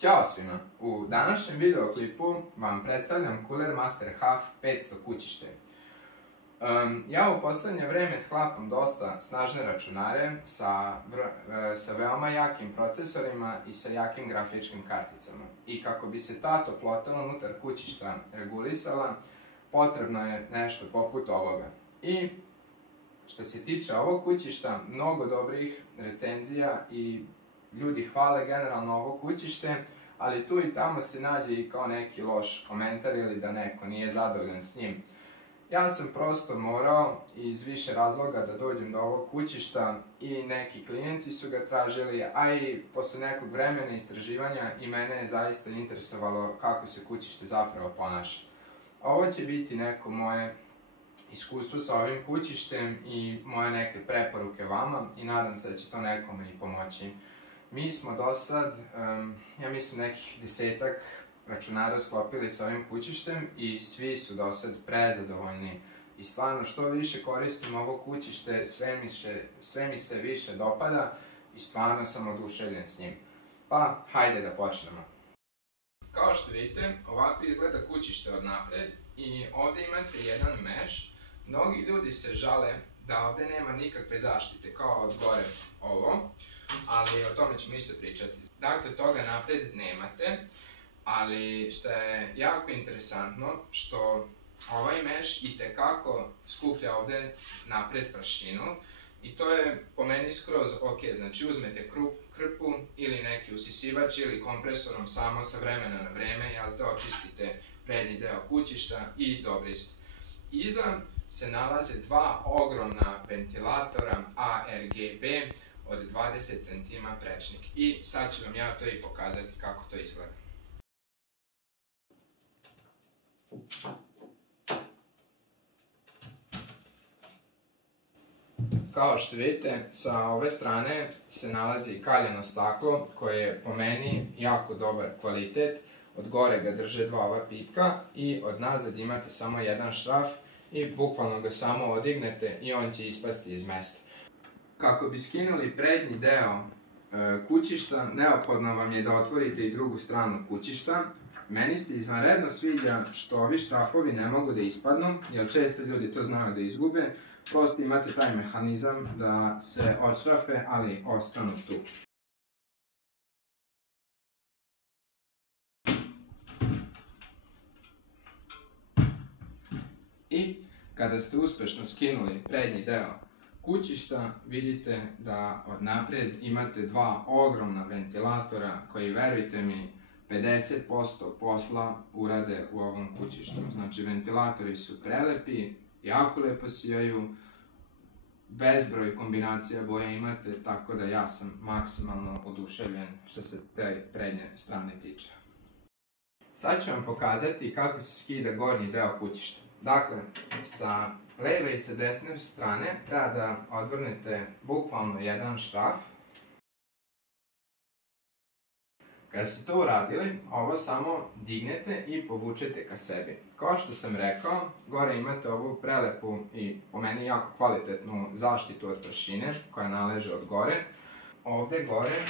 Ćao svima! U današnjem videoklipu vam predstavljam Cooler Master Half 500 kućište. Ja u posljednje vrijeme sklapam dosta snažne računare sa veoma jakim procesorima i sa jakim grafičkim karticama. I kako bi se ta toplota unutar kućišta regulisala, potrebno je nešto poput ovoga. I što se tiče ovog kućišta, mnogo dobrih recenzija i ljudi hvale generalno ovo kućište, ali tu i tamo se nađe i kao neki loš komentar ili da neko nije zadovoljan s njim. Ja sam prosto morao iz više razloga da dođem do ovog kućišta i neki klijenti su ga tražili, a i posle nekog vremena istraživanja i mene je zaista interesovalo kako se kućište zapravo ponaša. Ovo će biti neko moje iskustvo sa ovim kućištem i moje neke preporuke vama i nadam se da će to nekome i pomoći. Mi smo do sad, ja mislim nekih 10-ak računara sklopili sa ovim kućištem i svi su do sad prezadovoljni. I stvarno što više koristim ovo kućište, sve mi se više dopada i stvarno sam oduševljen s njim. Pa, hajde da počnemo. Kao što vidite, ovako izgleda kućište od napred i ovdje imate jedan meš. Mnogi ljudi se žale da ovdje nema nikakve zaštite, kao od gore ovo, ali o tome ćemo isto pričati. Dakle, toga napred nemate, ali što je jako interesantno, što ovaj meš itekako skuplja ovdje napred prašinu i to je po meni skroz ok. Znači uzmete krpu ili neki usisivač ili kompresorom samo sa vremena na vreme, jel te očistite prednji deo kućišta i dobri ste. Iza se nalaze dva ogromna ventilatora ARGB od 20 cm prečnik i sad ću vam ja to i pokazati kako to izgleda. Kao što vidite, sa ove strane se nalazi kaljeno staklo koje je po meni jako dobar kvalitet. Od gore ga drže dva ova pipka i od nazad imate samo jedan šraf i bukvalno ga samo odignete i on će ispasti iz mesta. Kako bi skinuli prednji deo kućišta, neophodno vam je da otvorite i drugu stranu kućišta. Meni se izvanredno sviđa što ovi šrafovi ne mogu da ispadnu, jer često ljudi to znaju da izgube. Prosto imate taj mehanizam da se odšrafe, ali ostanu tu. I kada ste uspešno skinuli prednji deo kućišta, vidite da od napred imate dva ogromna ventilatora koji, verujte mi, 50% posla urade u ovom kućištu. Znači, ventilatori su prelepi, jako lepo sijaju, bezbroj kombinacija boja imate, tako da ja sam maksimalno oduševljen što se te prednje strane tiče. Sad ću vam pokazati kako se skida gornji deo kućišta. Dakle, sa leve i sa desne strane treba da odvrnete bukvalno jedan šraf. Kada ste to uradili, ovo samo dignete i povučete ka sebi. Kao što sam rekao, gore imate ovu prelepu i po meni jako kvalitetnu zaštitu od prašine koja naleže od gore. Ovde gore,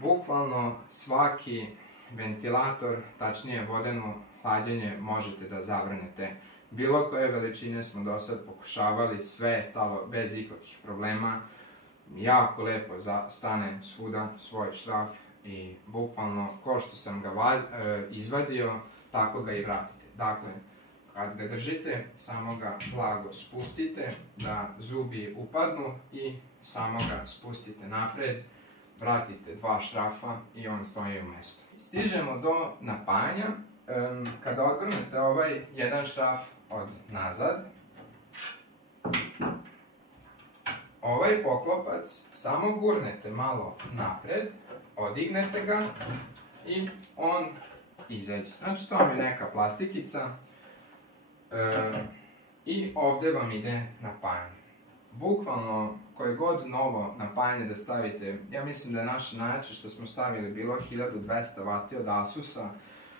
bukvalno svaki ventilator, tačnije vodeno hlađenje, možete da zavrnete. Bilo koje veličine smo do sad pokušavali, sve je stalo bez ikakvih problema. Jako lepo stane svuda svoj šraf i bukvalno ko što sam ga izvadio, tako ga i vratite. Dakle, kad ga držite, samo ga blago spustite da zubi upadnu i samo ga spustite napred, vratite dva šrafa i on stoji u mestu. Stižemo do napajanja. Kada odgrnete ovaj jedan šraf od nazad, ovaj poklopac samo gurnete malo napred, odignete ga i on izađe. Znači, to vam je neka plastikica i ovdje vam ide napajanje. Bukvalno koje god novo napajanje da stavite, ja mislim da je naše najjače što smo stavili bilo 1200 W od Asusa,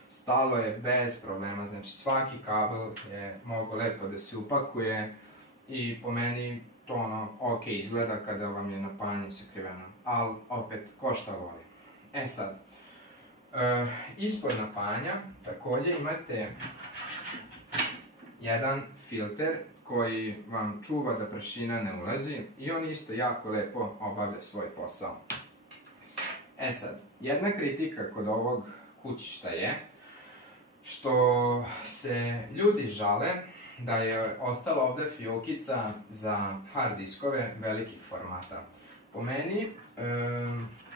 stalo je bez problema, znači svaki kabel je mogo lepo da se upakuje i po meni to ok izgleda kada vam je napajanje sakriveno, ali opet ko šta voli. E sad, Ispod napajanja također imate jedan filter koji vam čuva da prašina ne ulazi i on isto jako lepo obavlja svoj posao. E sad, jedna kritika kod ovog kućišta je što se ljudi žale da je ostala ovdje fiokica za hard diskove velikih formata. Po meni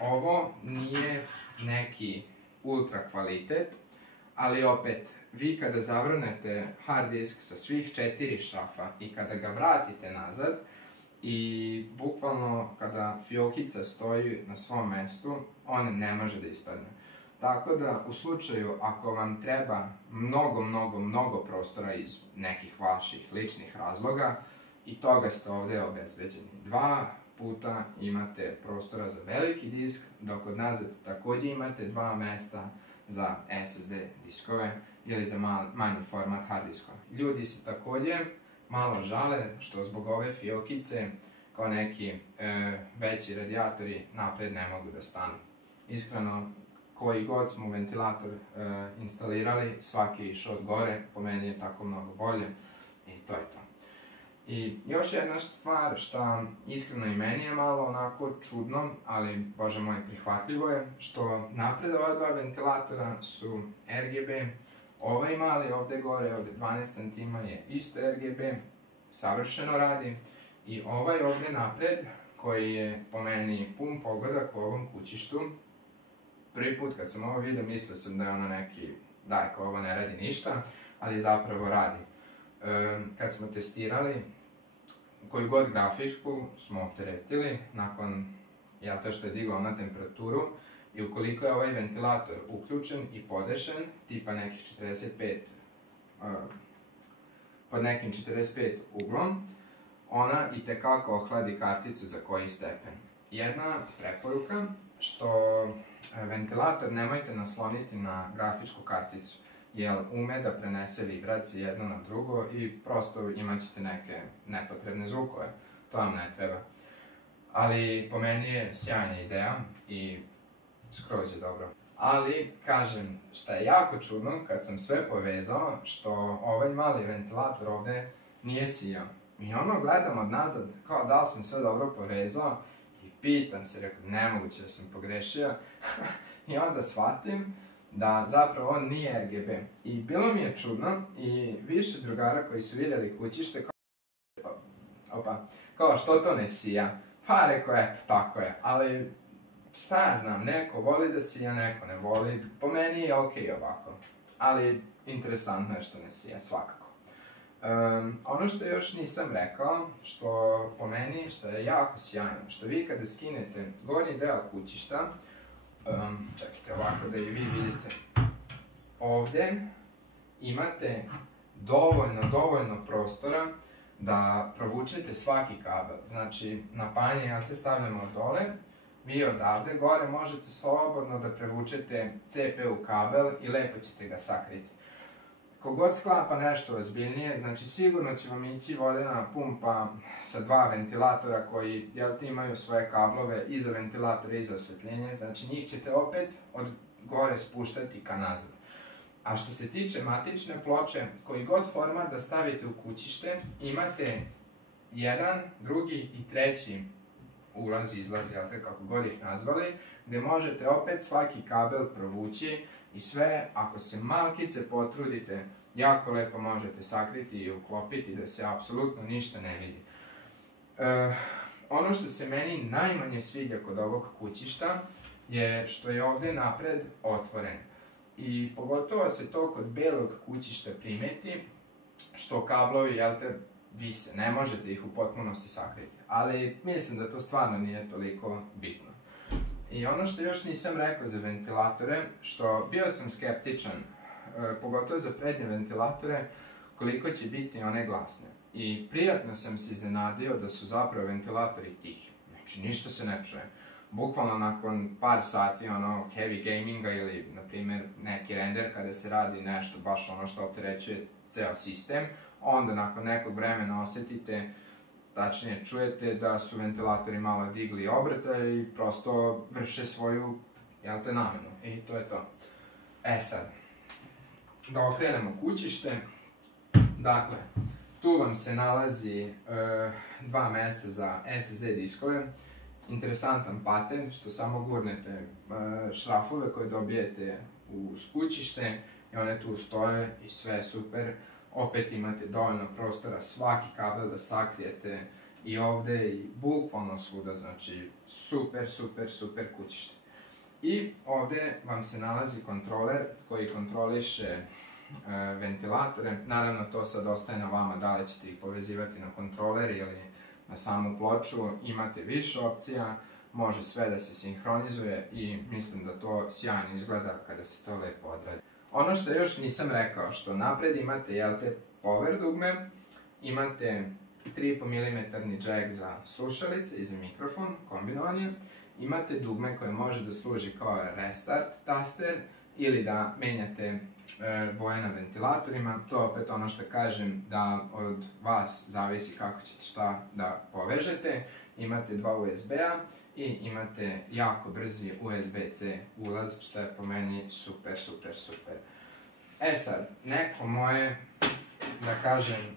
ovo nije neki ultra kvalitet, ali opet, vi kada zavrnete hard disk sa svih 4 šrafa i kada ga vratite nazad i bukvalno kada fiokica stoji na svom mjestu, on ne može da ispadne. Tako da u slučaju ako vam treba mnogo prostora iz nekih vaših ličnih razloga i toga ste ovdje obezbeđeni. 2 puta imate prostora za veliki disk, dok od nazad također imate 2 mjesta za SSD diskove ili za manji format hard diskova. Ljudi se također malo žale što zbog ove fiokice kao neki veći radijatori napred ne mogu da stanu. Iskreno, koji god smo ventilator instalirali, svaki je išao od gore, po meni je tako mnogo bolje i to je to. I još jedna stvar što iskreno i meni je malo onako čudno, ali bože moj prihvatljivo je, što napred ova 2 ventilatora su RGB, ovaj mali ovdje gore od 12 cm je isto RGB, savršeno radi, i ovaj ovdje napred koji je po meni pun pogodak u ovom kućištu. Prvi put kad sam ovo vidio mislio sam da je ono neki, da ako ovo ne radi ništa, ali zapravo radi. Kad smo testirali, koju god grafičku smo opteretili, nakon to što je digao na temperaturu, i ukoliko je ovaj ventilator uključen i podešen, tipa nekih 45, pod nekim 45 uglom, ona itekako ohladi karticu za koji stepen. Jedna preporuka, što ventilator nemojte nasloniti na grafičku karticu, jer ume da prenese vibracije jedno na drugo i prosto imat ćete neke nepotrebne zvukove. To vam ne treba. Ali po meni je sjajna ideja i skroz je dobro. Ali, kažem, šta je jako čudno kad sam sve povezao, što ovaj mali ventilator ovdje nije sijao. I ono gledam od nazad, kao da li sam sve dobro povezao, i pitam se, rekao, nemoguće da sam pogrešio. I onda shvatim da zapravo on nije RGB. I bilo mi je čudno i više drugara koji su vidjeli kućište kao što to ne sija. Pa rekao, eto, tako je, ali šta ja znam, neko voli da sija, neko ne voli, po meni je okej ovako. Ali interesantno je što ne sija, svakako. Ono što još nisam rekao, što po meni, što je jako sjajno, što vi kada skinete gornji deo kućišta, čekajte ovako da i vi vidite, ovdje imate dovoljno prostora da provučete svaki kabel. Znači, napajanje stavljamo dole, vi odavde gore možete slobodno da prevučete CPU kabel i lepo ćete ga sakriti. Kogod sklapa nešto ozbiljnije, znači sigurno će vam ići vodena pumpa sa 2 ventilatora koji imaju svoje kablove i za ventilatore i za osvetljenje, znači njih ćete opet od gore spuštati ka nazad. A što se tiče matične ploče, koji god format da stavite u kućište, imate jedan, drugi i treći ulazi, izlazi, kako god ih nazvali, gdje možete opet svaki kabel provući i sve, ako se malkice potrudite, jako lepo možete sakriti i uklopiti da se apsolutno ništa ne vidi. Ono što se meni najmanje sviđa kod ovog kućišta je što je ovdje napred otvoren. I pogotovo se to kod belog kućišta primeti, što kablovi, vise, ne možete ih u potpunosti sakriti. Ali mislim da to stvarno nije toliko bitno. I ono što još nisam rekao za ventilatore, što bio sam skeptičan, pogotovo za prednje ventilatore, koliko će biti one glasne. I prijatno sam se iznenadio da su zapravo ventilatori tihi. Znači ništa se ne čuje. Bukvalno nakon par sati heavy gaminga ili na primjer neki render kada se radi nešto baš ono što opterećuje ceo sistem, onda nakon nekog vremena osjetite, tačnije čujete da su ventilatori malo digli obrta i prosto vrše svoju namenu. I to je to. Sad, da okrenemo kućište. Dakle, tu vam se nalazi dva mjesta za SSD diskove. Interesantan patent, što samo gurnete šrafove koje dobijete uz kućište i one tu stoje i sve je super. Opet imate dovoljno prostora, svaki kabel da sakrijete i ovdje i bukvalno svuda, znači super kućište. I ovdje vam se nalazi kontroler koji kontroliše ventilatore. Naravno, to sad ostaje na vama da li ćete ih povezivati na kontroler ili na samu ploču. Imate više opcija, može sve da se sinhronizuje i mislim da to sjajno izgleda kada se to lepo odradi. Ono što još nisam rekao, što napred imate power dugme, imate 3,5 mm jack za slušalice i za mikrofon, kombinovanje. Imate dugme koje može da služi kao restart taster ili da menjate boje na ventilatorima. To je opet ono što kažem da od vas zavisi kako ćete šta da povežete. Imate dva USB-a i imate jako brzi USB-C ulaz, što je po meni super. Sad, neko moje, da kažem,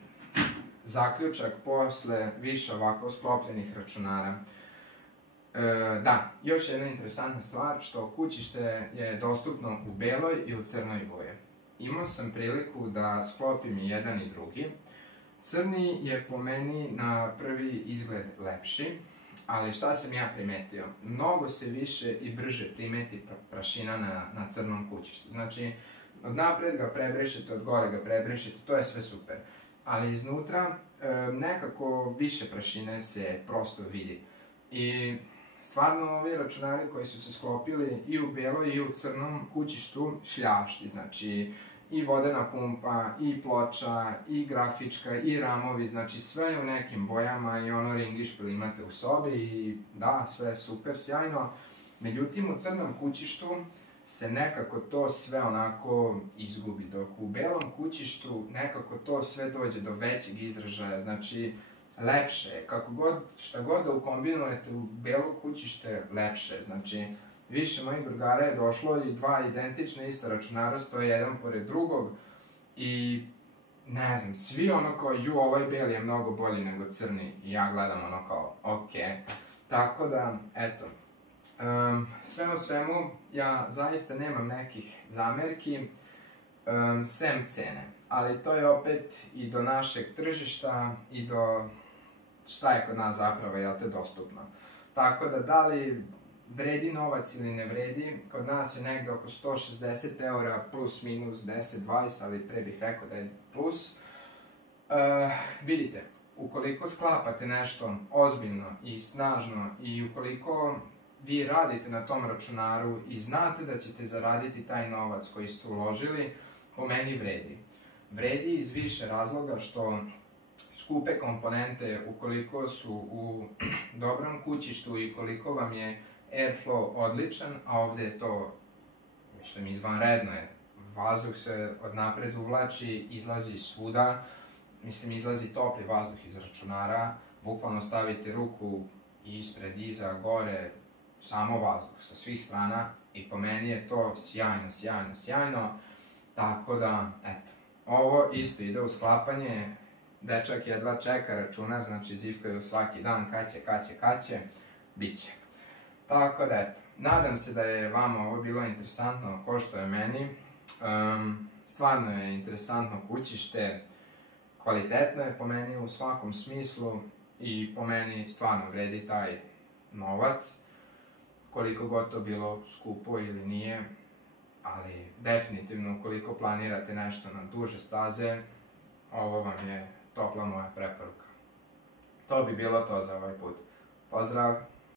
zaključak posle više ovako sklopljenih računara. Da, još jedna interesantna stvar, što kućište je dostupno u beloj i u crnoj boji. Imao sam priliku da sklopim i jedan i drugi. Crni je po meni na prvi izgled lepši, ali šta sam ja primetio? Mnogo se više i brže primeti prašina na crnom kućištu. Znači, od napred ga prebrišete, od gore ga prebrišete, to je sve super. Ali iznutra nekako više prašine se prosto vidi. I stvarno ovi računari koji su se sklopili i u beloj i u crnom kućištu šljašti, znači i vodena pumpa, i ploča, i grafička, i ramovi, znači sve je u nekim bojama i ono ringišpil imate u sobi i da, sve je super, sjajno. Međutim, u crnom kućištu se nekako to sve onako izgubi, dok u belom kućištu nekako to sve dođe do većeg izražaja, znači lepše je, kako god, šta god da ukombinujete u belo kućište, lepše je, znači više mojih drugara je došlo i dva identična ista računara stoje jedan pored drugog i ne znam, svi ono kao ovaj beli je mnogo bolji nego crni i ja gledam ono kao ok, tako da eto. Sve u svemu, ja zaista nemam nekih zamerki, sem cene, ali to je opet i do našeg tržišta i do šta je kod nas zapravo, dostupno. Tako da li vredi novac ili ne vredi, kod nas je negde oko 160 eura plus minus 10-20, ali pre bih rekao da je plus. Vidite, ukoliko sklapate nešto ozbiljno i snažno i ukoliko vi radite na tom računaru i znate da ćete zaraditi taj novac koji ste uložili, po meni vredi. Vredi iz više razloga što skupe komponente, ukoliko su u dobrom kućištu i koliko vam je airflow odličan, a ovdje je to, mislim, izvanredno je. Vazduh se od napred uvlači, izlazi svuda, mislim, izlazi topli vazduh iz računara, bukvalno stavite ruku ispred, iza, gore, samo vazduh sa svih strana i po meni je to sjajno, tako da, eto, ovo isto ide u sklapanje, dečak jedva čeka računar, znači zivkaju svaki dan, kad će, bit će. Tako da, eto, nadam se da je vama ovo bilo interesantno kao što je meni, stvarno je interesantno kućište, kvalitetno je po meni u svakom smislu i po meni stvarno vredi taj novac, koliko god to bilo skupo ili nije, ali definitivno ukoliko planirate nešto na duže staze, ovo vam je topla moja preporuka. To bi bilo to za ovaj put. Pozdrav!